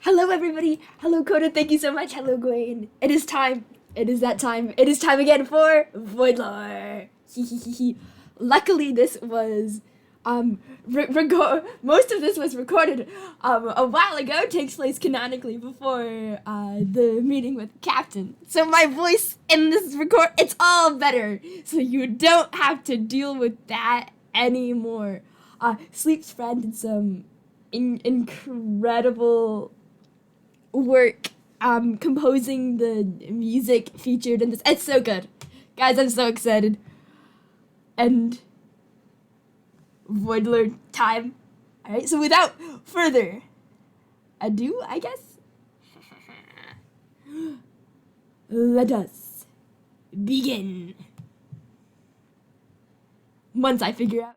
Hello, everybody. Hello, Coda. Thank you so much. Hello, Gwen. It is time. It is that time. It is time again for Void Lore. Luckily, this was most of this was recorded a while ago. Takes place canonically before the meeting with Captain. So my voice in this it's all better. So you don't have to deal with that anymore. Sleep's friend did some incredible work composing the music featured in this. It's so good. Guys, I'm so excited. And Voidler time. Alright, so without further ado, I guess, let us begin. Once I figure out.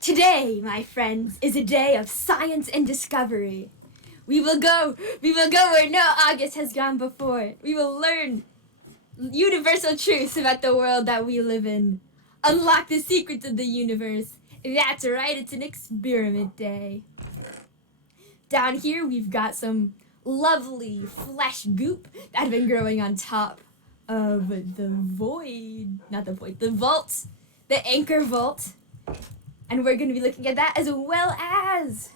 Today, my friends, is a day of science and discovery. We will go where no August has gone before. We will learn universal truths about the world that we live in. Unlock the secrets of the universe. That's right, it's an experiment day. Down here, we've got some lovely flesh goop that had been growing on top of the vault, the anchor vault. And we're going to be looking at that, as well as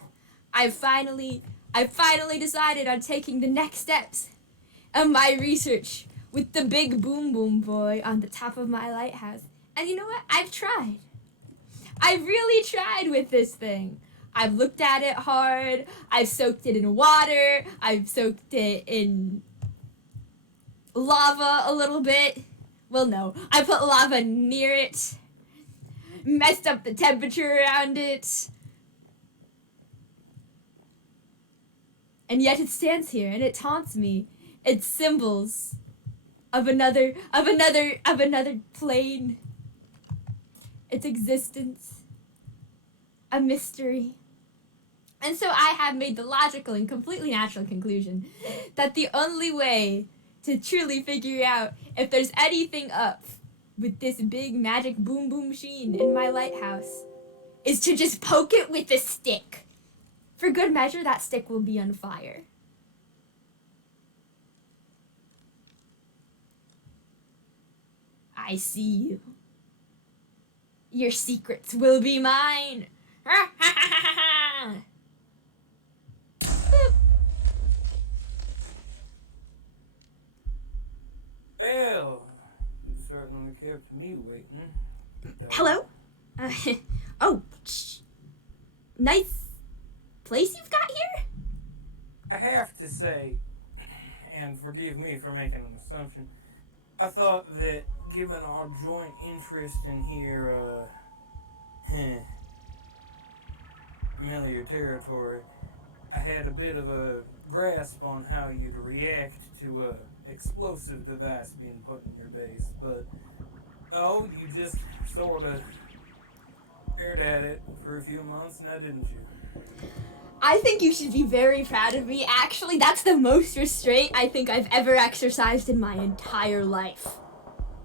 I finally decided on taking the next steps of my research with the big boom boom boy on the top of my lighthouse. And you know what? I've tried. I really tried with this thing. I've looked at it hard. I've soaked it in water. I've soaked it in lava a little bit. Well, no. I put lava near it. Messed up the temperature around it. And yet it stands here and it taunts me. It's symbols of another plane. Its existence. A mystery. And so I have made the logical and completely natural conclusion that the only way to truly figure out if there's anything up with this big magic boom boom machine in my lighthouse is to just poke it with a stick. For good measure, that stick will be on fire. I see you. Your secrets will be mine. Well, you certainly kept me waiting. Hello? Oh, nice place you've got here? I have to say, and forgive me for making an assumption, I thought that given our joint interest in here, familiar territory, I had a bit of a grasp on how you'd react to a explosive device being put in your base, but oh, you just sort of stared at it for a few months now, didn't you? I think you should be very proud of me. Actually, that's the most restraint I think I've ever exercised in my entire life.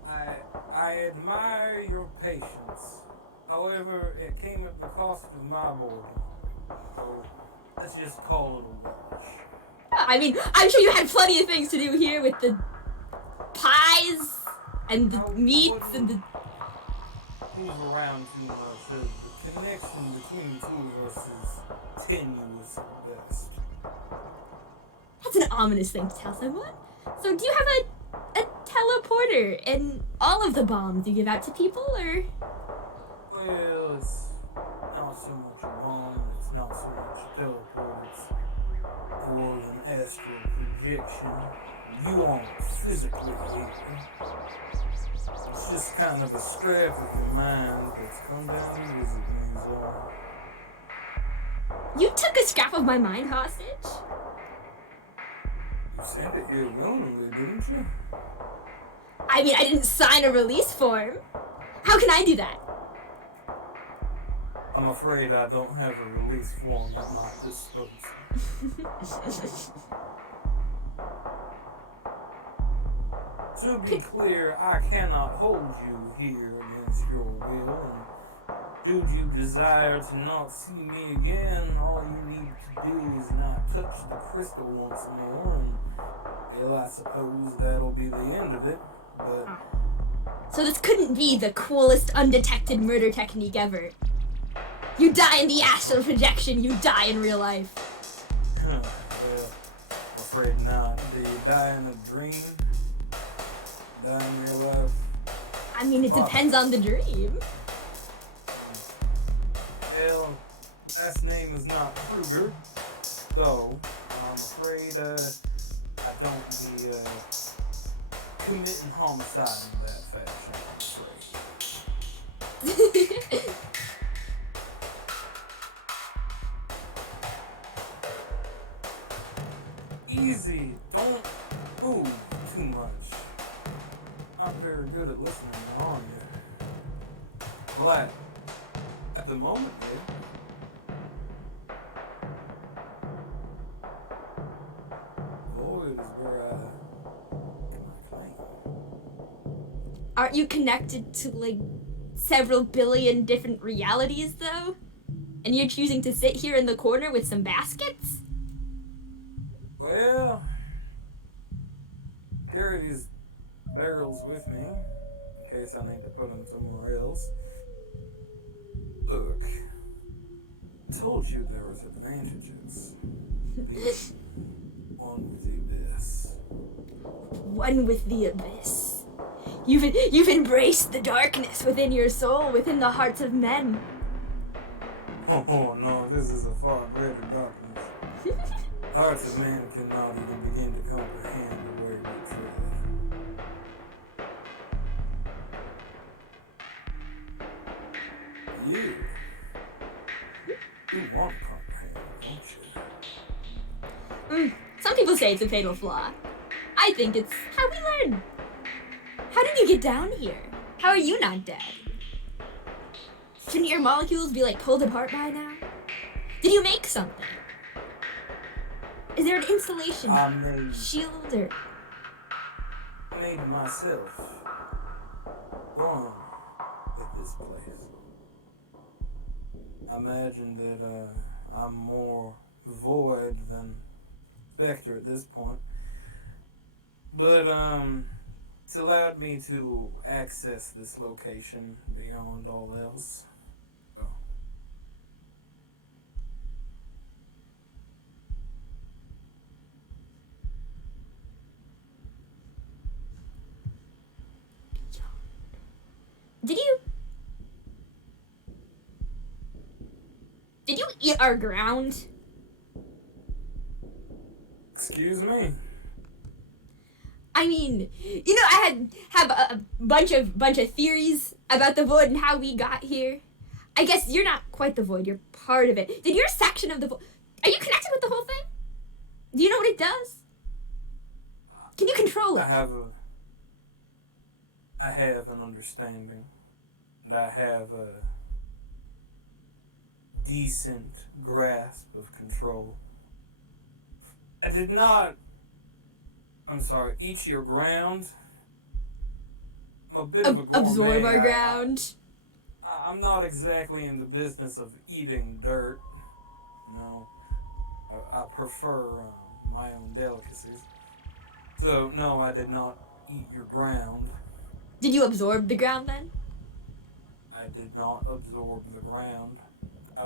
I admire your patience. However, it came at the cost of my boredom. So let's just call it a wash. I mean, I'm sure you had plenty of things to do here with the pies and the meats and the... Move around too much. The connection between the two of us is tenuous at best. That's an ominous thing to tell someone. So do you have a teleporter in all of the bombs you give out to people, or...? Well, it's not so much a bomb, it's not so much a teleport, it's more of an astral projection. You aren't physically here. It's just kind of a scrap of your mind that's come down to visit me, so... You took a scrap of my mind hostage? You sent it here willingly, didn't you? I mean, I didn't sign a release form. How can I do that? I'm afraid I don't have a release form at my disposal. To be clear, I cannot hold you here against your will, and Should you desire to not see me again, all you need to do is not touch the crystal once more, and well, I suppose that'll be the end of it. But So this couldn't be the coolest undetected murder technique ever. You die in the astral projection, you die in real life. well, I'm afraid not. Do you die in a dream? Die in real life? I mean, it depends on the dream. Well, last name is not Kruger, so I'm afraid I don't be committing homicide in that fashion, I'm afraid. Easy, don't move too much. Not very good at listening, are you? Glad. At the moment, Void is where I do my claim. Aren't you connected to, like, several billion different realities, though? And you're choosing to sit here in the corner with some baskets? Well, carry these barrels with me in case I need to put them somewhere else. Look, I told you there was advantages. The one with the abyss. One with the abyss. You've embraced the darkness within your soul, within the hearts of men. Oh no, this is a far greater darkness. Hearts of men cannot even begin to comprehend the word you said. You want to comprehend, don't you? Some people say it's a fatal flaw. I think it's how we learn. How did you get down here? How are you not dead? Shouldn't your molecules be, like, pulled apart by now? Did you make something? Is there an installation? Shield or... I made myself one with this place. I imagine that I'm more void than Vector at this point. But it's allowed me to access this location beyond all else. So. Did you eat our ground? Excuse me? I mean, you know, I have a bunch of theories about the void and how we got here. I guess you're not quite the void, you're part of it. Did your section of the void... Are you connected with the whole thing? Do you know what it does? Can you control it? I have an understanding. And I have a decent grasp of control. I did not... eat your ground. I'm a bit of a gourmet. Absorb our ground. I'm not exactly in the business of eating dirt. No. I prefer my own delicacies. So, no, I did not eat your ground. Did you absorb the ground then? I did not absorb the ground. I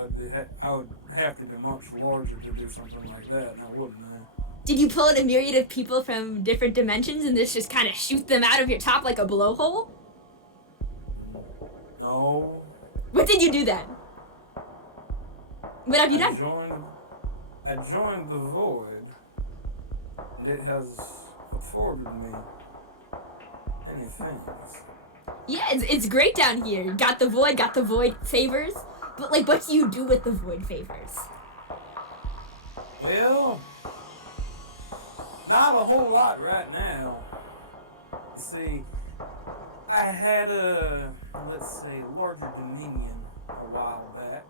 would have to be much larger to do something like that, now wouldn't I? Did you pull in a myriad of people from different dimensions and just kind of shoot them out of your top like a blowhole? No. What did you do then? What have you done? I joined the void, and it has afforded me many things. Yeah, it's great down here. Got the void favors. But, like, what do you do with the void favors? Well, not a whole lot right now. You see, I had let's say, larger dominion a while back.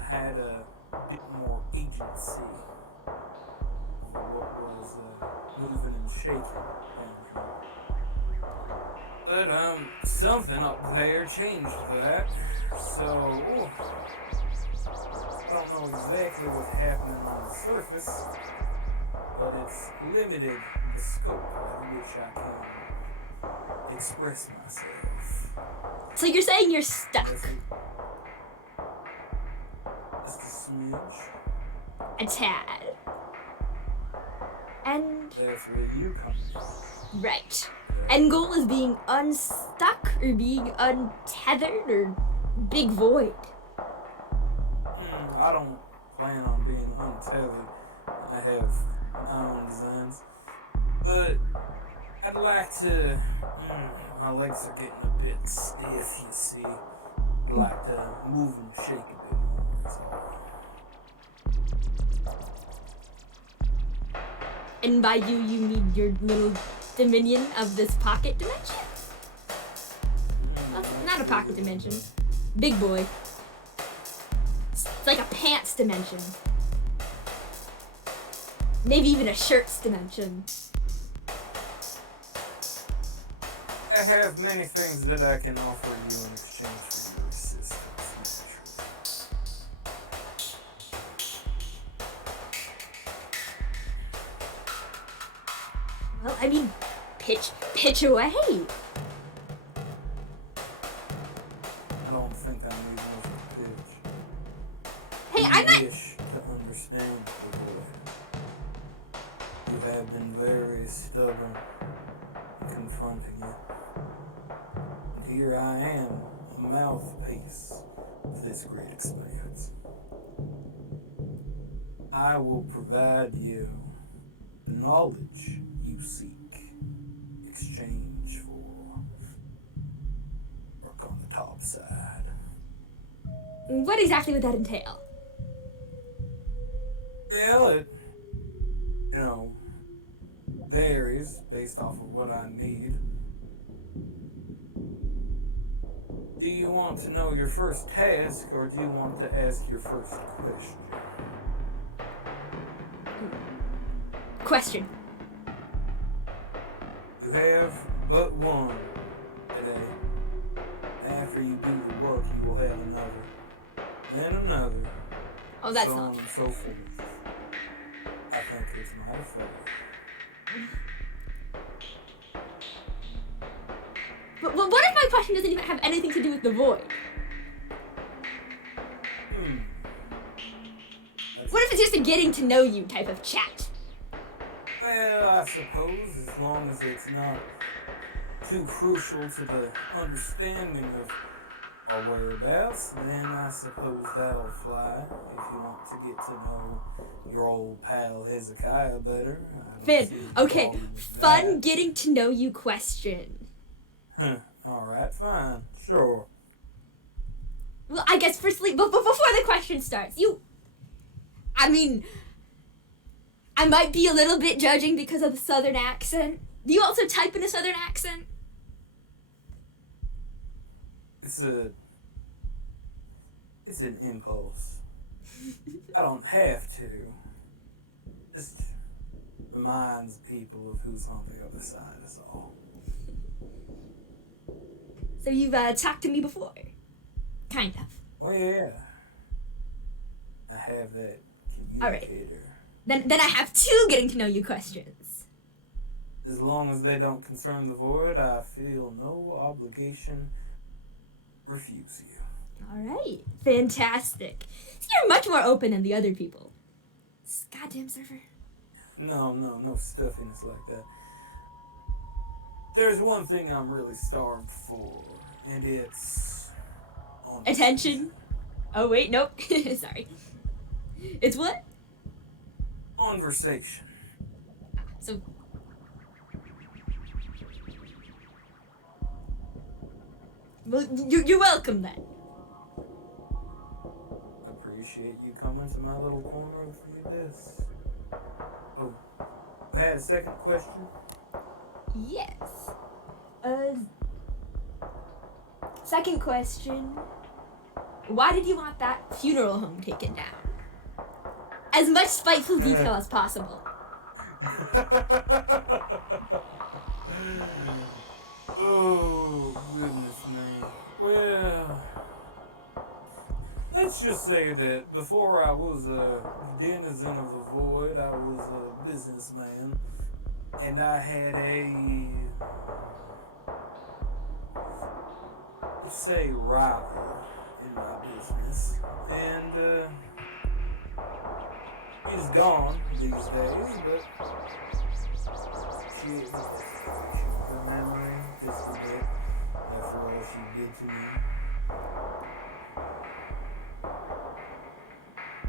I had a bit more agency over what was moving and shaking down here. But something up there changed that. So I don't know exactly what's happening on the surface, but it's limited the scope in which I can express myself. So you're saying you're stuck? Just a smidge. A tad. And That's where you come from. right. End goal is being unstuck or being untethered or big void. I don't plan on being untethered. I have my own designs. But I'd like to. My legs are getting a bit stiff, you see. I'd like to move and shake a bit more, that's all. And by you mean your little dominion of this pocket dimension? Well, not a pocket dimension. Big boy. It's like a pants dimension. Maybe even a shirts dimension. I have many things that I can offer you in exchange for your assistance. Well, I mean, pitch away. I don't think I'm even with the pitch. Hey, You I'm not. wish to understand the boy. You have been very stubborn in confronting it. And here I am, a mouthpiece of this great expanse. I will provide you the knowledge you seek in exchange for work on the top side. What exactly would that entail? Well, it, varies based off of what I need. Do you want to know your first task, or do you want to ask your first question? Question. You have but one today. After you do the work, you will have another, then another, Oh, that's so not. on and so forth. I think it's mighty fair. But what if my question doesn't even have anything to do with the void? What if it's just a getting to know you type of chat? Well, I suppose as long as it's not too crucial to the understanding of our whereabouts, then I suppose that'll fly. If you want to get to know your old pal Hezekiah better. Finn, okay, fun That. getting to know you question. Alright, fine. Sure. Well, I guess firstly, but before the question starts, I might be a little bit judging because of the southern accent. Do you also type in a southern accent? It's an impulse. I don't have to. Just reminds people of who's on the other side is all. So you've talked to me before? Kind of. Well, yeah. I have that Alright. communicator. Then I have two getting to know you questions. As long as they don't concern the void, I feel no obligation to refuse you. Alright. Fantastic. So you're much more open than the other people. This goddamn server. No stuffiness like that. There's one thing I'm really starved for, and it's Attention. Oh wait, nope. Sorry. It's what? Conversation. So well, you're welcome then. Appreciate you coming to my little corner of this. Oh, I had a second question. Yes. Second question. Why did you want that funeral home taken down? As much spiteful detail as possible. Oh, goodness me. Well, let's just say that before I was a denizen of the void, I was a businessman, and I had a, let's say, rival in my business. And he's gone these days, but her memory just a bit after all she did to me.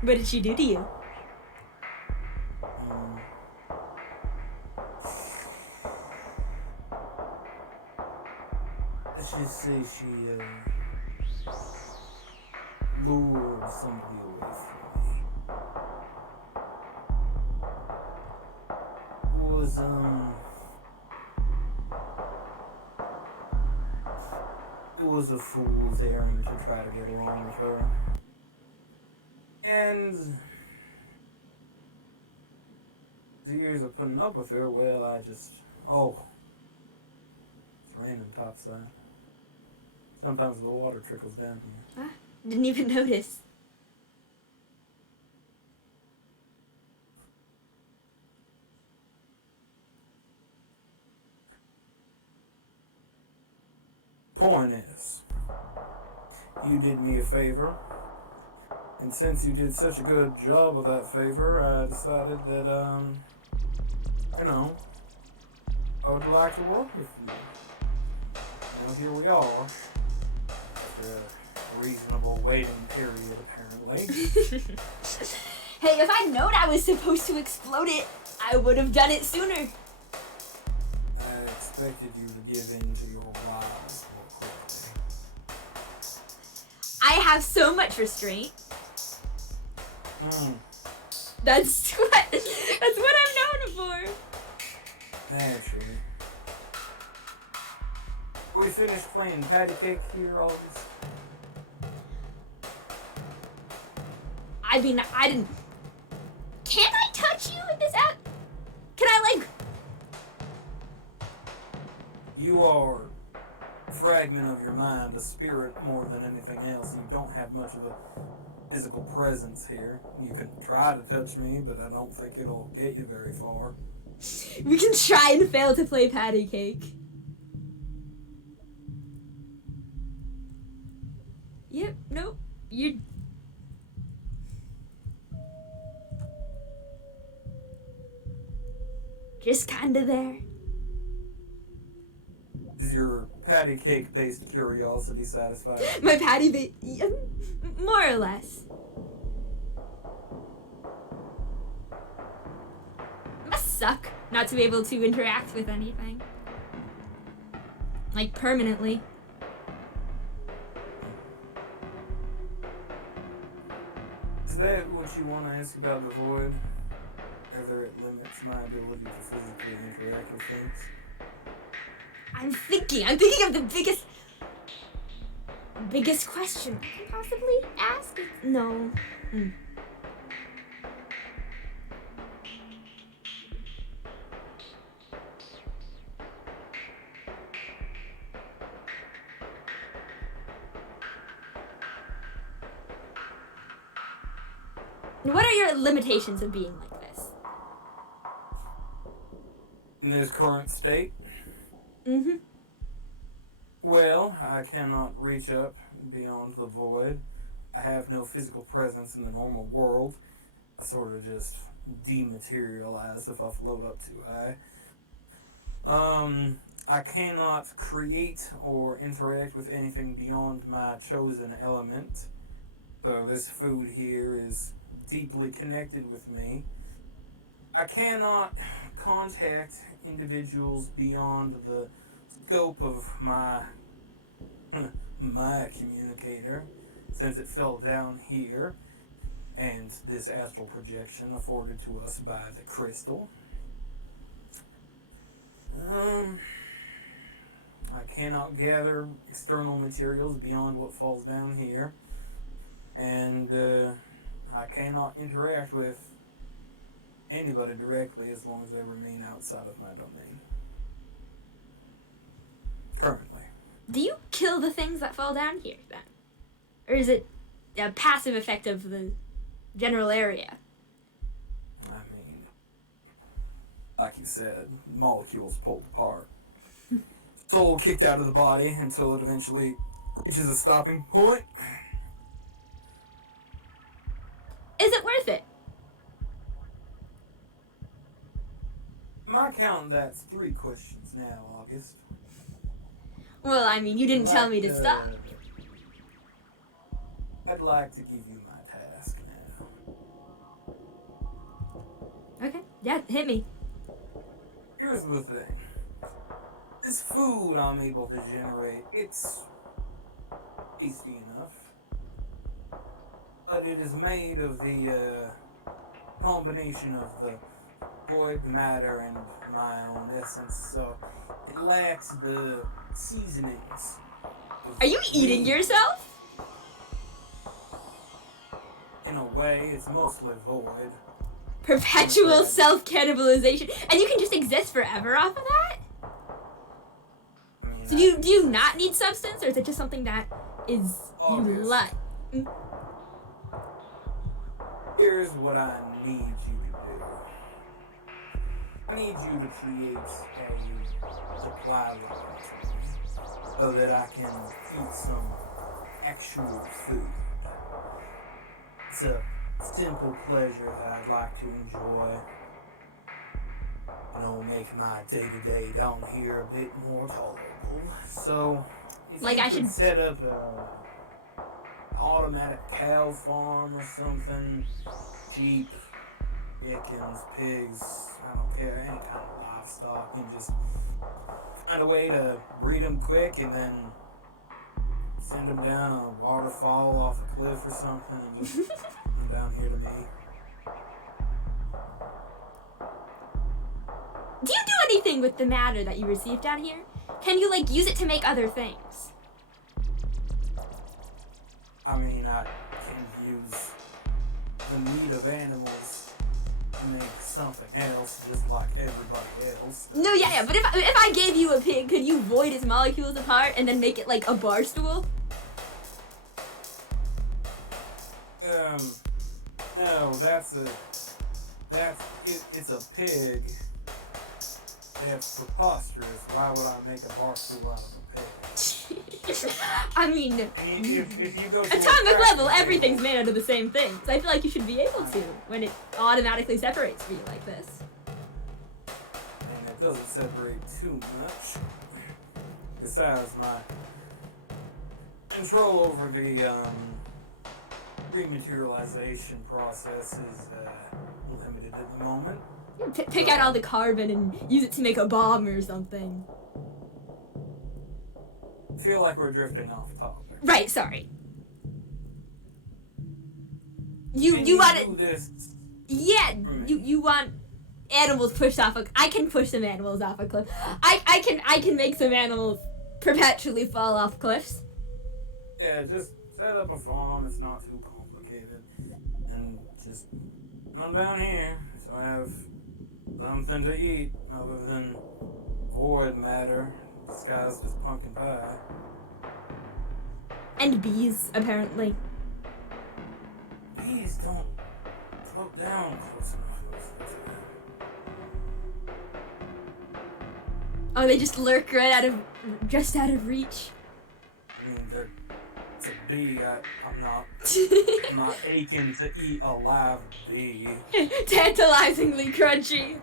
What did she do to you? Let's just say she lured somebody away from me. It was a fool's errand to try to get along with her. And the years of putting up with her, well, it's raining topside. Sometimes the water trickles down here. Huh? Didn't even notice. Point is, you did me a favor, and since you did such a good job of that favor, I decided that, I would like to work with you. Here we are, after a reasonable waiting period, apparently. Hey, if I'd known I was supposed to explode it, I would have done it sooner. I expected you to give in to your lies more quickly. I have so much restraint. That's what I'm known for. Naturally. We finished playing patty cake here, August. I mean, I didn't. Can I touch you in this app? Can I You are a fragment of your mind, a spirit more than anything else. You don't have much of a physical presence here. You can try to touch me, but I don't think it'll get you very far. We can try and fail to play patty cake. Yep, nope. You're. Just kinda there. Is your patty cake based curiosity satisfied? My patty more or less. It must suck not to be able to interact with anything. Like, permanently. Is that what you want to ask about the void? Whether it limits my ability to physically interact with things? I'm thinking of the biggest question I can possibly ask. No. What are your limitations of being like this? In this current state? Mm-hmm. Well, I cannot reach up beyond the void. I have no physical presence in the normal world. I sort of just dematerialize if I float up too high. I cannot create or interact with anything beyond my chosen element. So this food here is deeply connected with me. I cannot contact individuals beyond the scope of my communicator, since it fell down here, and this astral projection afforded to us by the crystal. I cannot gather external materials beyond what falls down here, and I cannot interact with anybody directly as long as they remain outside of my domain. Do you kill the things that fall down here, then? Or is it a passive effect of the general area? I mean, like you said, molecules pulled apart. Soul kicked out of the body until it eventually reaches a stopping point. Is it worth it? My count, that's 3 questions now, August. Well, I mean, you didn't tell me to stop. I'd like to give you my task now. Okay, yeah, hit me. Here's the thing. This food I'm able to generate, it's tasty enough. But it is made of the combination of the void matter and my own essence, so it lacks the seasonings. Are you eating yourself? In a way, it's mostly void. Perpetual self-cannibalization. And you can just exist forever off of that? I mean, So do you not need substance, or is it just something that is you like? Here's what I need you to do. I need you to create a supply line so that I can eat some actual food. It's a simple pleasure that I'd like to enjoy. Make my day-to-day down here a bit more tolerable. So, if like you I could should set up a automatic cow farm or something, sheep, chickens, pigs, I don't care, any kind of livestock, and just find a way to breed them quick and then send them down a waterfall off a cliff or something and just come down here to me. Do you do anything with the matter that you receive down here? Can you, use it to make other things? I mean, I can use the meat of animals to make something else, just like everybody else. No, yeah, but if I gave you a pig, could you void its molecules apart and then make it like a bar stool? No, it's a pig. That's preposterous. Why would I make a bar stool out of a pig? I mean, if you go to atomic level, everything's made out of the same thing. So I feel like you should be able to when it automatically separates for you like this. And it doesn't separate too much. Besides, my control over the rematerialization process is limited at the moment. Pick out all the carbon and use it to make a bomb or something. I feel like we're drifting off topic. Right, sorry. You want do this? Yeah, you want animals pushed off I can push some animals off a cliff. I can make some animals perpetually fall off cliffs. Yeah, just set up a farm. It's not too complicated, and just come down here so I have something to eat other than void matter disguised as pumpkin pie. And bees, apparently. Bees don't float down close enough. Oh, they just lurk right just out of reach. I mean, it's a bee. I'm not aching to eat a live bee. Tantalizingly crunchy.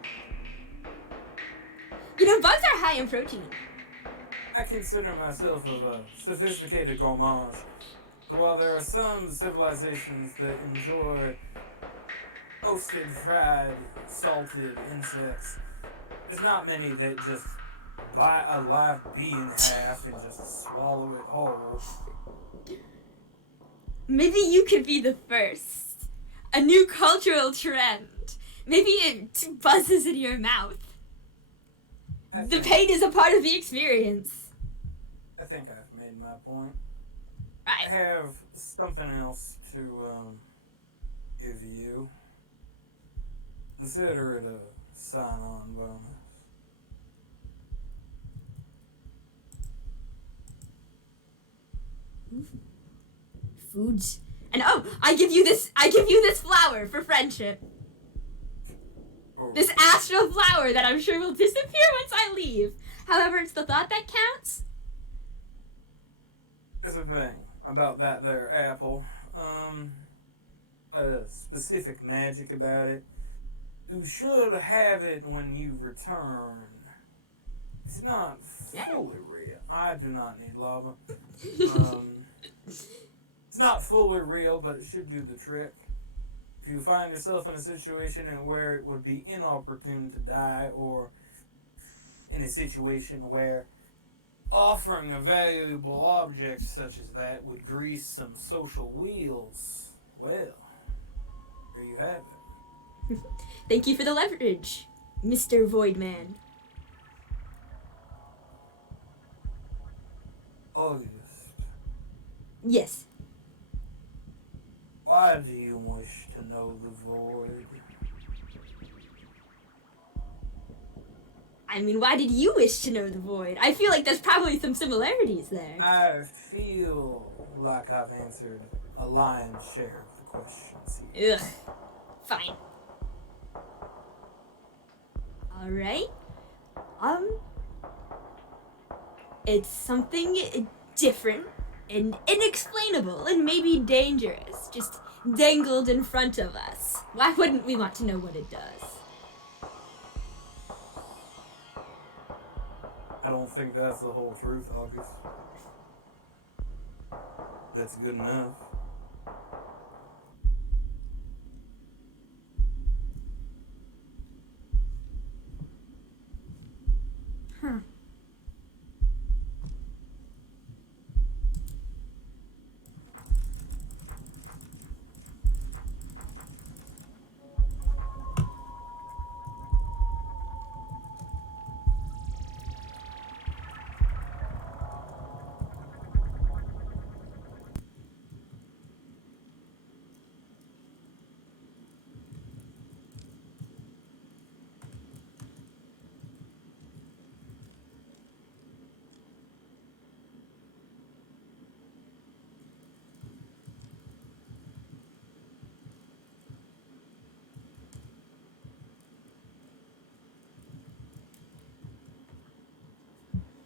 Bugs are high in protein. I consider myself a sophisticated gourmand. While there are some civilizations that enjoy roasted, fried, salted insects, there's not many that just bite a live bee in half and just swallow it whole. Maybe you could be the first. A new cultural trend. Maybe it buzzes in your mouth. The pain is a part of the experience. I think I've made my point. Right. I have something else to give you. Consider it a sign-on bonus. Foods. And oh, I give you this flower for friendship. This astral flower that I'm sure will disappear once I leave. However, it's the thought that counts. There's a thing about that there apple. A specific magic about it. You should have it when you return. It's not fully real. I do not need lava. It's not fully real, but it should do the trick. If you find yourself in a situation where it would be inopportune to die, or in a situation where offering a valuable object such as that would grease some social wheels, well, there you have it. Thank you for the leverage, Mr. Voidman. August. Yes. Why do you wish to know the void? I mean, why did you wish to know the void? I feel like there's probably some similarities there. I feel like I've answered a lion's share of the questions here. Ugh. Fine. Alright. It's something different and inexplainable and maybe dangerous, just dangled in front of us. Why wouldn't we want to know what it does? I don't think that's the whole truth, August. That's good enough. Huh.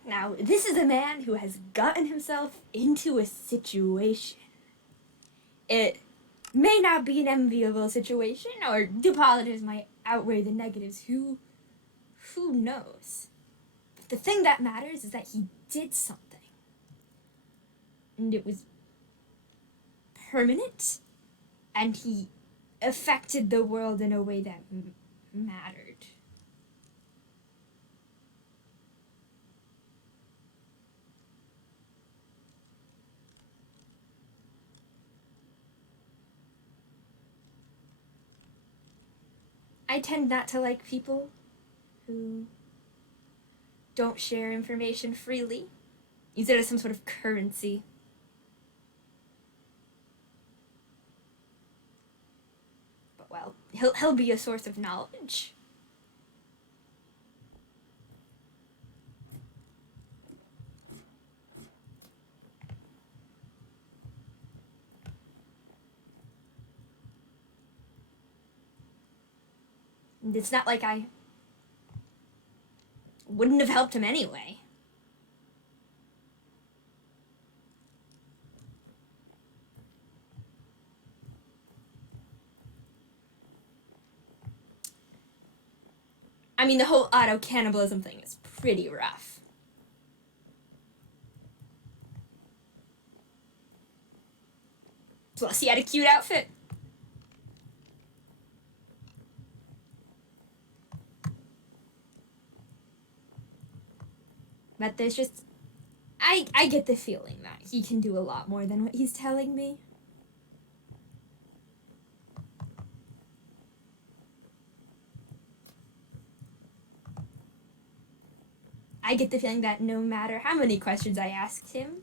Now, this is a man who has gotten himself into a situation. It may not be an enviable situation, or the positives might outweigh the negatives. Who knows? But the thing that matters is that he did something. And it was permanent, and he affected the world in a way that mattered. I tend not to like people who don't share information freely, use it as some sort of currency. But well, he'll be a source of knowledge. And it's not like I wouldn't have helped him anyway. I mean, the whole auto-cannibalism thing is pretty rough. Plus, he had a cute outfit. But there's just... I get the feeling that he can do a lot more than what he's telling me. I get the feeling that no matter how many questions I asked him,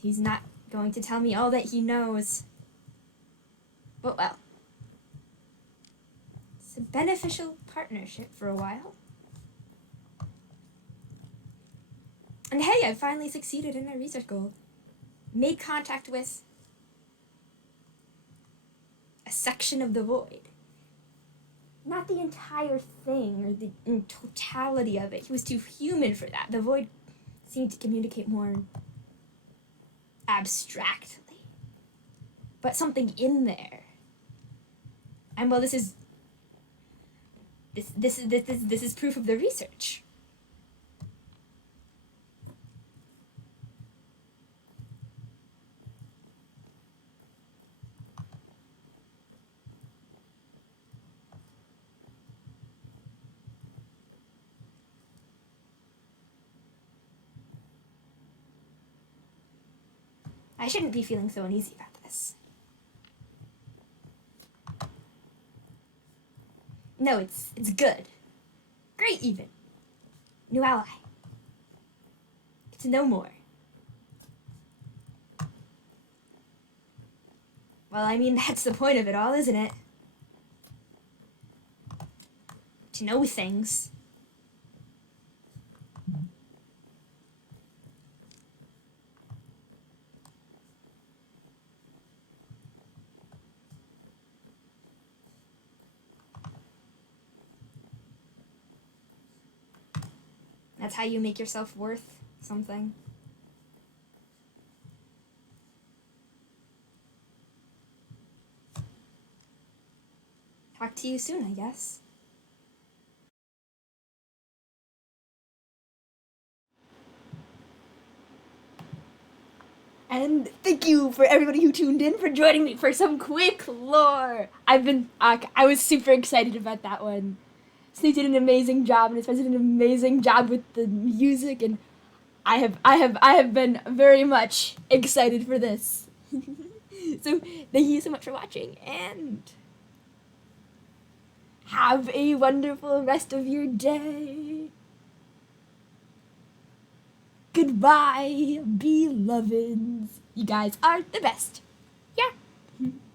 he's not going to tell me all that he knows. But well, it's a beneficial partnership for a while. And hey, I finally succeeded in my research goal. made contact with a section of the void. Not the entire thing or the totality of it. He was too human for that. The void seemed to communicate more abstractly. But something in there. And well, this is proof of the research. I shouldn't be feeling so uneasy about this. No, it's good. Great, even. New ally. Get to know more. Well, I mean, that's the point of it all, isn't it? To know things. That's how you make yourself worth something. Talk to you soon, I guess. And thank you for everybody who tuned in for joining me for some quick lore. I was super excited about that one. Sneak did an amazing job, and especially did an amazing job with the music, and I have been very much excited for this. So thank you so much for watching, and have a wonderful rest of your day. Goodbye, beloveds. You guys are the best. Yeah.